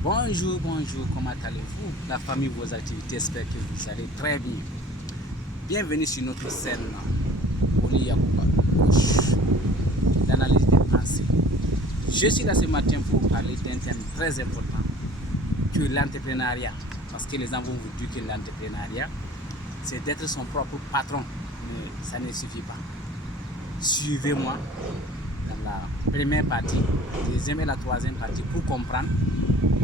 Bonjour, bonjour, comment allez-vous? La famille, vos activités, j'espère que vous allez très bien. Bienvenue sur notre scène Oli Yakuba, coach d'analyse des pensées. Je suis là ce matin pour parler d'un thème très important, que l'entrepreneuriat. Parce que les gens vont vous dire que l'entrepreneuriat, c'est d'être son propre patron. Mais ça ne suffit pas. Suivez-moi dans la première partie, la deuxième et la troisième partie pour comprendre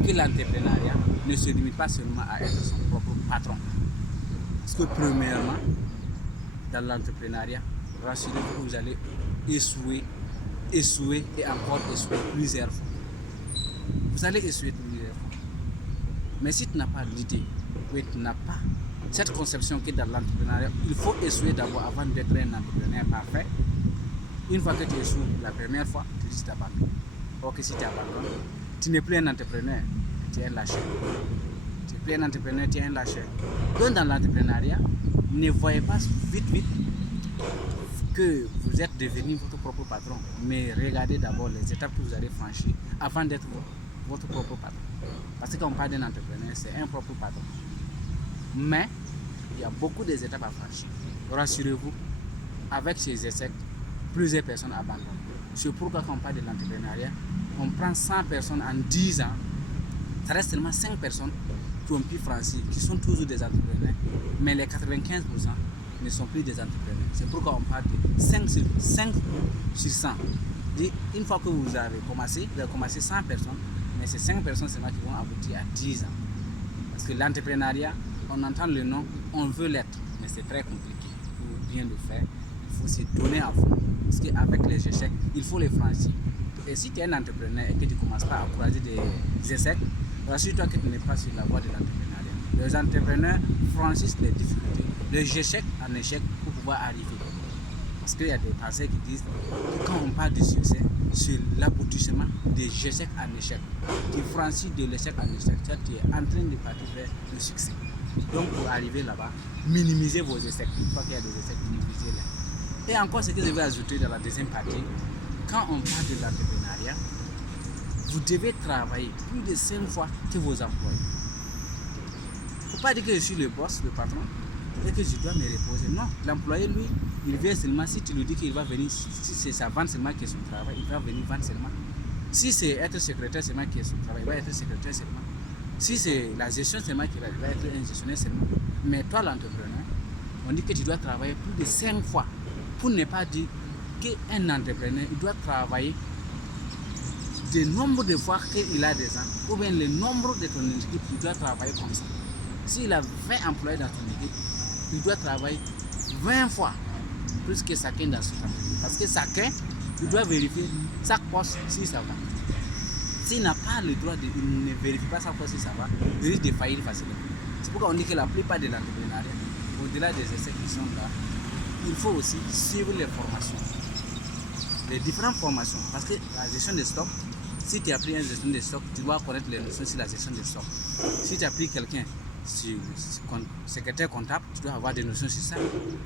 que l'entrepreneuriat ne se limite pas seulement à être son propre patron. Parce que premièrement, dans l'entrepreneuriat, rassurez-vous que vous allez échouer et encore échouer plusieurs fois. Vous allez échouer plusieurs fois. Mais si tu n'as pas l'idée, tu n'as pas cette conception que dans l'entrepreneuriat, il faut échouer d'abord avant d'être un entrepreneur parfait. Une fois que tu échoues la première fois, tu risques d'abandonner. Or que si tu abandonnes, tu n'es plus un entrepreneur, tu es un lâcheur. Tu n'es plus un entrepreneur, tu es un lâcheur. Donc dans l'entrepreneuriat, ne voyez pas vite que vous êtes devenu votre propre patron, mais regardez d'abord les étapes que vous allez franchir avant d'être votre propre patron. Parce que quand on parle d'un entrepreneur, c'est un propre patron. Mais il y a beaucoup d'étapes à franchir. Rassurez-vous, avec ces essais, plusieurs personnes abandonnent. C'est pourquoi quand on parle de l'entrepreneuriat, on prend 100 personnes en 10 ans, ça reste seulement 5 personnes qui ont pu franchir, qui sont toujours des entrepreneurs, mais les 95% ne sont plus des entrepreneurs. C'est pourquoi on parle de 5 sur 100. Une fois que vous avez commencé 100 personnes, mais ces 5 personnes seulement qui vont aboutir à 10 ans. Parce que l'entrepreneuriat, on entend le nom, on veut l'être, mais c'est très compliqué. Pour bien le faire, il faut se donner à fond. Parce qu'avec les échecs, il faut les franchir. Et si tu es un entrepreneur et que tu ne commences pas à croiser des échecs, rassure-toi que tu n'es pas sur la voie de l'entrepreneuriat. Les entrepreneurs franchissent les difficultés, les échecs en échec pour pouvoir arriver. Parce qu'il y a des penseurs qui disent que quand on parle de succès, c'est l'aboutissement des échecs en échec. Tu franchis de l'échec en échec, tu es en train de partir vers le succès. Donc pour arriver là-bas, minimisez vos échecs. Une fois qu'il y a des échecs, minimisez-les. Et encore ce que je vais ajouter dans la deuxième partie, quand on parle de l'entrepreneuriat, vous devez travailler plus de 5 fois que vos employés. Il ne faut pas dire que je suis le boss, le patron, et que je dois me reposer. Non, l'employé, lui, il vient seulement si tu lui dis qu'il va venir, si c'est sa vente seulement qui est son travail, il va venir vendre seulement. Si c'est être secrétaire seulement qui est son travail, il va être secrétaire seulement. Si c'est la gestion seulement qui va être un gestionnaire seulement. Mais toi, l'entrepreneur, on dit que tu dois travailler plus de 5 fois pour ne pas dire qu'un entrepreneur, il doit travailler le nombre de fois qu'il a des ans, ou bien le nombre de ton équipe, il doit travailler comme ça. S'il a 20 employés dans ton équipe, il doit travailler 20 fois plus que chacun dans son entreprise. Parce que chacun, il doit vérifier chaque poste si ça va. S'il n'a pas le droit il ne vérifie pas chaque poste si ça va, il risque de faillir facilement. C'est pourquoi on dit que la plupart de l'entrepreneuriat, au-delà des essais qui sont là, il faut aussi suivre les formations. Les différentes formations. Parce que la gestion des stocks, si tu as pris une gestion des stocks, tu dois connaître les notions sur la gestion des stocks. Si tu as pris quelqu'un sur secrétaire comptable, tu dois avoir des notions sur ça.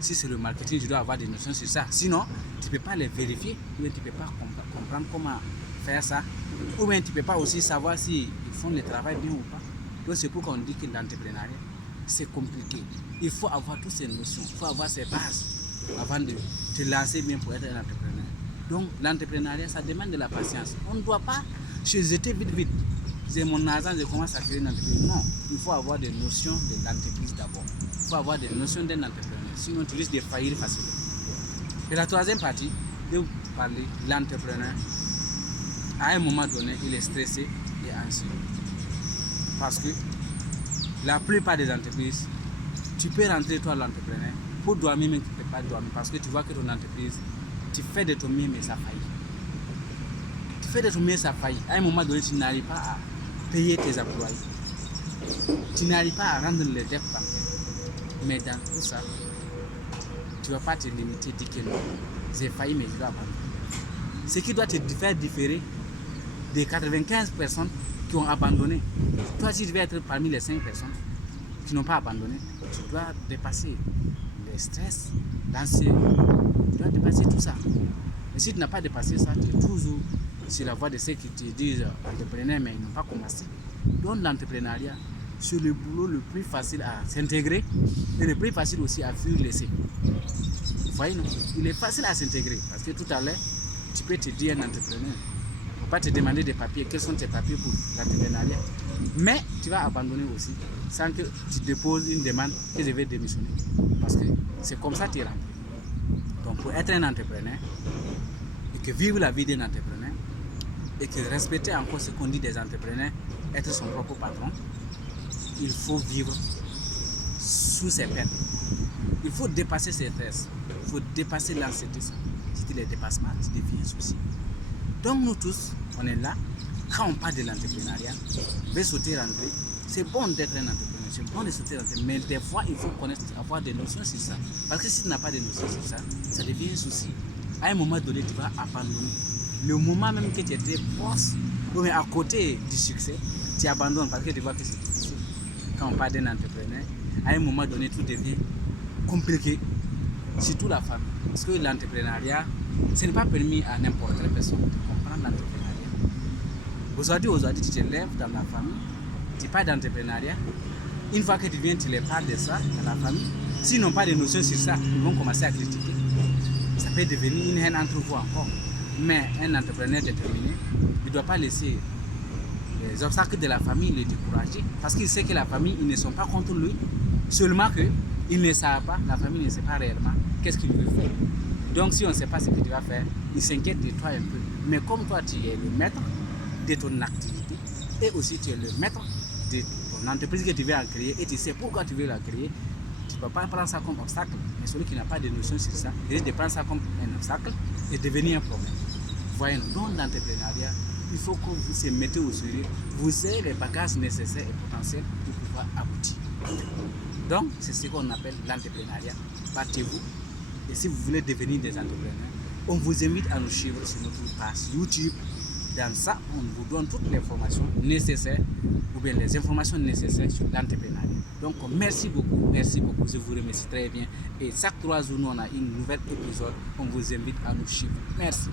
Si c'est le marketing, tu dois avoir des notions sur ça. Sinon, tu ne peux pas les vérifier, ou bien tu ne peux pas comprendre comment faire ça, ou bien tu ne peux pas aussi savoir s'ils font le travail bien ou pas. Donc c'est pourquoi on dit que l'entrepreneuriat, c'est compliqué. Il faut avoir toutes ces notions, il faut avoir ces bases avant de te lancer bien pour être un entrepreneur. Donc l'entrepreneuriat, ça demande de la patience. On ne doit pas se jeter vite. C'est mon argent, je commence à créer une entreprise. Non, il faut avoir des notions de l'entreprise d'abord. Il faut avoir des notions d'un entrepreneur. Sinon, tu risques de faillir facilement. Et la troisième partie, de vous parler de l'entrepreneur. À un moment donné, il est stressé et anxieux. Parce que la plupart des entreprises, tu peux rentrer toi l'entrepreneur pour dormir, mais tu ne peux pas dormir. Parce que tu vois que ton entreprise, tu fais de ton mieux, mais ça faillit. Tu fais de ton mieux, ça faillit. À un moment donné, tu n'arrives pas à payer tes employés. Tu n'arrives pas à rendre les dettes parfaits. Mais dans tout ça, tu ne vas pas te limiter, dire que non, j'ai failli, mais je dois abandonner. Ce qui doit te faire différer des 95 personnes qui ont abandonné. Toi, si tu veux être parmi les 5 personnes qui n'ont pas abandonné, tu dois dépasser le stress, l'anxiété. Tu dois dépasser tout ça. Mais si tu n'as pas dépassé ça, tu es toujours sur la voie de ceux qui te disent entrepreneurs, mais ils n'ont pas commencé. Donc l'entrepreneuriat, c'est le boulot le plus facile à s'intégrer et le plus facile aussi à fuir l'essai. Vous voyez, non? Il est facile à s'intégrer parce que tout à l'heure, tu peux te dire un entrepreneur. Il ne faut pas te demander des papiers, quels sont tes papiers pour l'entrepreneuriat. Mais tu vas abandonner aussi sans que tu déposes une demande que je vais démissionner. Parce que c'est comme ça que tu es rentré. Donc pour être un entrepreneur et que vivre la vie d'un entrepreneur et que respecter encore ce qu'on dit des entrepreneurs, être son propre patron, il faut vivre sous ses peines. Il faut dépasser ses stress. Il faut dépasser l'anxiété. Si tu les dépasses pas, tu deviens un souci. Donc nous tous, on est là. Quand on parle de l'entrepreneuriat, de sauter rentrer, c'est bon d'être un entrepreneur, c'est bon de sauter rentrer, mais des fois il faut connaître, avoir des notions sur ça. Parce que si tu n'as pas de notions sur ça, ça devient un souci. À un moment donné, tu vas abandonner. Le moment même que tu étais proche, ou bien à côté du succès, tu abandonnes parce que tu vois que c'est difficile. Quand on parle d'un entrepreneur, à un moment donné, tout devient compliqué, surtout la famille. Parce que l'entrepreneuriat, ce n'est pas permis à n'importe quelle personne de comprendre l'entrepreneuriat. Aujourd'hui, tu te lèves dans la famille, tu parles d'entrepreneuriat. Une fois que tu viens, tu les parles de ça dans la famille. S'ils n'ont pas de notions sur ça, ils vont commencer à critiquer. Ça peut devenir une haine entre vous encore. Mais un entrepreneur déterminé, il ne doit pas laisser les obstacles de la famille le décourager. Parce qu'il sait que la famille, ils ne sont pas contre lui. Seulement qu'ils ne savent pas, la famille ne sait pas réellement qu'est-ce qu'il veut faire. Donc si on ne sait pas ce que tu vas faire, il s'inquiète de toi un peu. Mais comme toi, tu es le maître de ton activité et aussi tu es le maître de ton entreprise que tu veux en créer et tu sais pourquoi tu veux la créer, tu ne peux pas prendre ça comme obstacle. Mais celui qui n'a pas de notion sur ça, il risque de prendre ça comme un obstacle et devenir un problème. Voyez, dans l'entrepreneuriat, il faut que vous se mettez au sérieux, vous ayez les bagages nécessaires et potentiels pour pouvoir aboutir. Donc, c'est ce qu'on appelle l'entrepreneuriat. Partez-vous. Et si vous voulez devenir des entrepreneurs, on vous invite à nous suivre sur notre page YouTube. Dans ça, on vous donne toutes les informations nécessaires ou bien les informations nécessaires sur l'entrepreneuriat. Donc, merci beaucoup, je vous remercie très bien. Et chaque 3 jours, nous on a une nouvelle épisode. On vous invite à nous suivre. Merci.